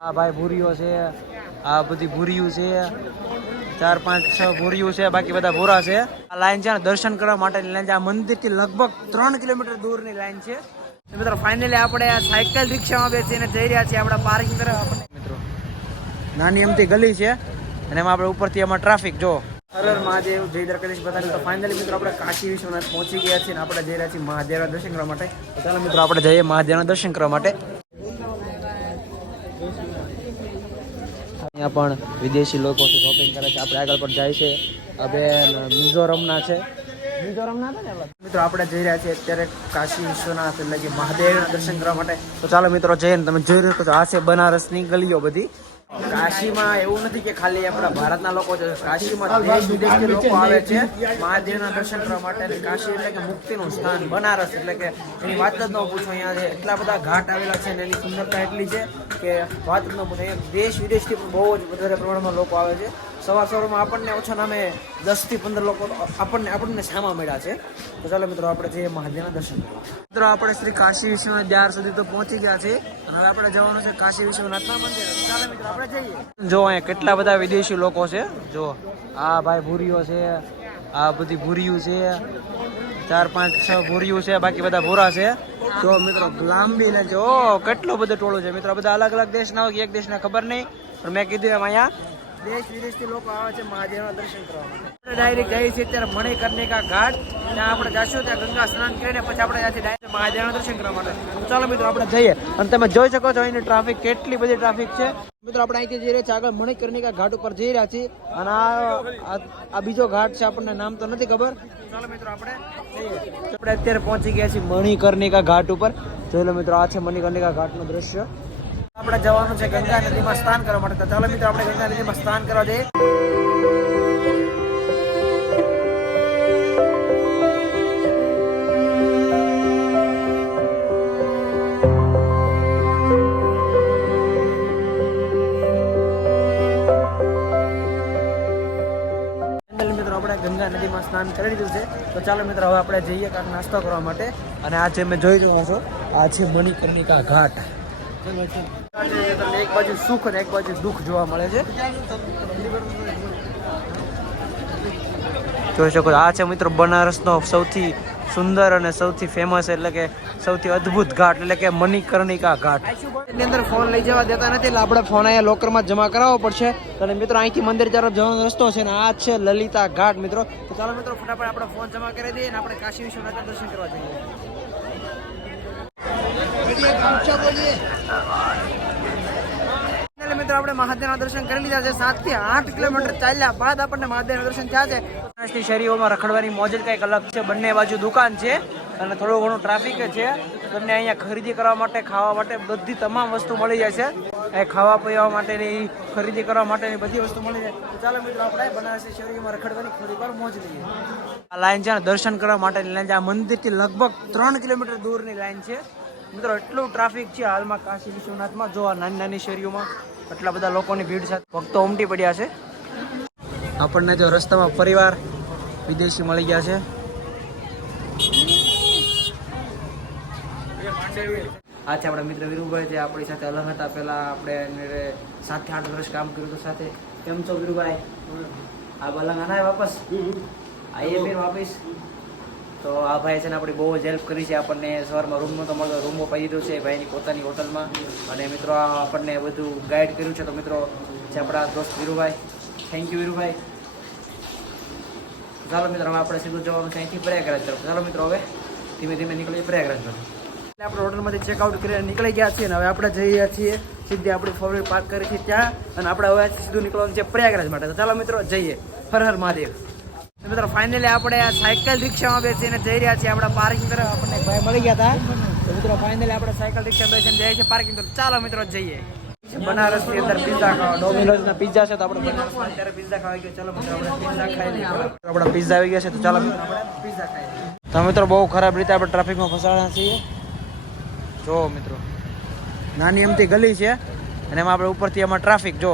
આ ભાઈ ભૂરીઓ છે, આ બધી ભૂરીયું છે, ચાર પાંચ છ ભૂરીયું છે, બાકી બધા ભૂરા છે. આ લાઈન છે દર્શન કરવા માટેની લાઈન છે. આ મંદિરથી લગભગ ત્રણ કિલોમીટર દૂરની લાઈન છે. મિત્રો ફાઇનલી આપણે આ સાયકલ રિક્ષામાં બેસીને જઈ રહ્યા છીએ આપણા પાર્કિંગ તરફ. આપણે મિત્રો, નાની એમથી ગલી છે અને એમાં આપણે ઉપરથી એમાં ટ્રાફિક જો. હરર મહાદેવ, જય દ્વારકાધીશ બધાને. તો ફાઇનલી મિત્રો, આપણે કાશી વિશ્વનાથ પહોંચી ગયા છીએ અને આપણે જઈ રહ્યા છીએ મહાદેવના દર્શન કરવા માટે. તો ચાલો મિત્રો, આપણે જઈએ મહાદેવના દર્શન કરવા માટે. અહીંયા પણ વિદેશી લોકો શોપિંગ કરે છે. આપણે આગળ પણ જાય છે. હવે મિઝોરમના છે. મિઝોરમના મિત્રો, આપણે જઈ રહ્યા છીએ અત્યારે કાશી વિશ્વનાથ એટલે કે મહાદેવના દર્શન કરવા માટે. તો ચાલો મિત્રો જઈને તમે જોઈ રહ્યો છો આ છે બનારસની ગલીઓ બધી. કાશીમાં એવું નથી કે ખાલી આપણા ભારતના લોકો છે કાશીમાં દેશ વિદેશથી લોકો આવે છે. મહાદેવના દર્શન કરવા માટે કાશી એટલે કે મુક્તિનું સ્થાન બનારસ એટલે કે એની વાત જ ન પૂછો અહીંયા જે એટલા બધા ઘાટ આવેલા છે ને એની સુંદરતા એટલી છે કે વાત જ ન પૂછો. અહીંયા દેશ વિદેશથી બહુ જ વધારે પ્રમાણમાં લોકો આવે છે. સવાર સવારમાં આપણને ઓછા નામે દસથી પંદર લોકો આપણને આપણને સામા મળ્યા છે. તો ચાલો મિત્રો, આપણે જઈએ મહાદેવના દર્શન. મિત્રો, આપણે શ્રી કાશી વિશ્વનાથ દ્વાર સુધી તો પહોંચી ગયા છે. હવે આપણે જવાનું છે કાશી વિશ્વનાથના મંદિર. ચાલો મિત્રો, આપણે જઈએ. જો અહીંયા કેટલા બધા વિદેશી લોકો છે. જો, આ ભાઈ ભૂરીઓ છે, આ બધી ભૂરીયું છે. ચાર, પાંચ, છ ભૂરીયું છે, બાકી બધા ભૂરા છે. જો મિત્રો, લાંબી ને જો કેટલો બધો ટોળો છે. મિત્રો બધા અલગ અલગ દેશના હોય એક દેશના ખબર નહીં. પણ મેં કીધું એમ અહીંયા દેશ વિદેશથી લોકો આવે છે મહાદેવના દર્શન કરવા માટે. ડાયરેક્ટ જઈએ છીએ ત્યારે મણિકર્ણિકા ઘાટ. ત્યાં આપણે જઈશું ત્યાં ગંગા સ્નાન કરીને પછી આપણે ત્યાંથી ડાયરેક્ટ મહાદેવના દર્શન કરવા માટે. ચાલો મિત્રો, આપણે જઈએ. અને તમે જોઈ શકો છો અહીંની ટ્રાફિક કેટલી બધી ટ્રાફિક છે. મિત્રો, આપણે અહીંથી જઈ રહ્યા છીએ આગળ મણિકર્ણિકા ઘાટ ઉપર જઈ રહ્યા છીએ. અને આ, આ- બીજો ઘાટ છે, આપણને નામ તો નથી ખબર. ચાલો મિત્રો, આપણે આપણે અત્યારે પહોંચી ગયા છીએ મણિકર્ણિકા ઘાટ ઉપર. જોઈ લો મિત્રો, આ છે મણિકર્ણિકા ઘાટનું દ્રશ્ય. આપણે જવાનું છે ગંગા નદીમાં સ્નાન કરવા માટે. તો ચાલો મિત્રો, આપણે ગંગા નદીમાં સ્નાન કરવા જઈએ. નદીમાં સ્નાન કરી દીધું છે. તો ચાલો મિત્રો, હવે આપણે જઈએ કાંઈક નાસ્તો કરવા માટે. અને આ જે મેં જોઈ રહ્યો છો, આ છે મણિકર્ણિકા ઘાટ. ચલો એક બાજુ સુખ અને એક બાજુ દુઃખ જોવા મળે છે. જોઈ શકો આ છે મિત્રો બનારસનો સૌથી સુંદર અને સૌથી ફેમસ એટલે કે સૌથી અદ્ભુત ઘાટ, એટલે કે મણિકર્ણિકા ઘાટ. એની અંદર ફોન લઈ જવા દેતા નથી, એટલે આપણે ફોન અહીંયા લોકરમાં જમા કરાવવો પડશે. અને મિત્રો અહીંથી મંદિર તરફ જવાનો રસ્તો છે ને આ છે લલિતા ઘાટ, મિત્રો. ચાલો મિત્રો, ફટાફટ આપણે ફોન જમા કરી દઈએ અને આપણે કાશી વિશ્વનાથના દર્શન કરવા જઈએ. આપણે મહાદેવના દર્શન કરી લીધા છે. સાતથી આઠ કિલોમીટર ચાલ્યા બાદ આપણને મહાદેવના દર્શન થયા છે. બનાસની શેરીઓમાં રખડવાની મોજ જ કંઈક અલગ છે. બંને બાજુ દુકાન છે અને થોડું ઘણું ટ્રાફિક છે. તમને અહીંયા ખરીદી કરવા માટે, ખાવા માટે બધી તમામ વસ્તુ મળી જાય છે. એ ખાવા પીવા માટેની, ખરીદી કરવા માટેની બધી વસ્તુ મળી જાય. ચાલો મિત્રો, આપણે બનારસી શેરીઓમાં રખડવાની થોડી વાર મોજ લઈએ. આ લાઈન છે દર્શન કરવા માટેની લાઈન છે. આ મંદિરથી લગભગ ત્રણ કિલોમીટર દૂરની લાઈન છે. મિત્રો, એટલું ટ્રાફિક છે હાલમાં કાશી વિશ્વનાથમાં. જો આ નાની નાની શેરીઓમાં એટલા બધા લોકોની ભીડ સાથે ભક્તો ઉમટી પડ્યા છે. આપણને જો રસ્તામાં પરિવાર વિદેશી મળી ગયા છે. આ છે આપણા મિત્ર વિરુભાઈ જે આપણી સાથે અલગ હતા. પહેલા આપણે એને સાત આઠ વર્ષ કામ કર્યું હતું સાથે. કેમ છો વિરુભાઈ? આ બલંગ આના વાપસ? આઈએ ફિર વાપસ? તો આ ભાઈ છે ને આપણી બહુ જ હેલ્પ કરી છે આપણને. સવારમાં રૂમમાં તો મળતો રૂમ અપાઈ દીધો છે ભાઈની પોતાની હોટલમાં. અને મિત્રો આપણને બધું ગાઈડ કર્યું છે. તો મિત્રો, જે આપણા દોસ્ત વીરુભાઈ થેન્ક યુ વીરુભાઈ. ચાલો મિત્રો, હવે આપણે સીધું જવાનું છે અહીંથી પ્રયાગરાજ તરફ. ચાલો મિત્રો, હવે ધીમે ધીમે નીકળીએ પ્રયાગરાજ તરફ. એટલે આપણે હોટલમાંથી ચેકઆઉટ કરીને નીકળી ગયા છીએ અને હવે આપણે જઈ રહ્યા છીએ સીધી આપણી ફોર વ્હીલ પાર્ક કરી છે ત્યાં. અને આપણે હવે સીધું નીકળવાનું છે પ્રયાગરાજ માટે. તો ચાલો મિત્રો, જઈએ. હર હર મહાદેવ. મિત્રો ફાઇનલી આપણે આ સાયકલ રિક્ષામાં બેસીને જઈ રહ્યા છીએ. આપણા પાર્કિંગ તરફ આપણને ભાઈ મળી ગયા હતા. મિત્રો ફાઇનલી આપણે સાયકલ રિક્ષા બેસીને જઈએ છીએ. પાર્કિંગ તરફ. ચાલો મિત્રો, જઈએ. બનારસની અંદર પિઝા ખાવા. ડોમિનોઝ ના પિઝા છે તો આપણે બનારસમાં અત્યારે પિઝા ખાવા ગયો. ચાલો મિત્રો, આપણે પિઝા ખાઈ લઈએ. આપણા પિઝા આવી ગયા છે તો ચાલો મિત્રો, આપણે પિઝા ખાઈ તો મિત્રો, બહુ ખરાબ રીતે આપણે ટ્રાફિકમાં ફસાણા છીએ. જો મિત્રો, નાની એમથી ગલી છે અને એમાં આપણે ઉપરથી એમાં ટ્રાફિક જો.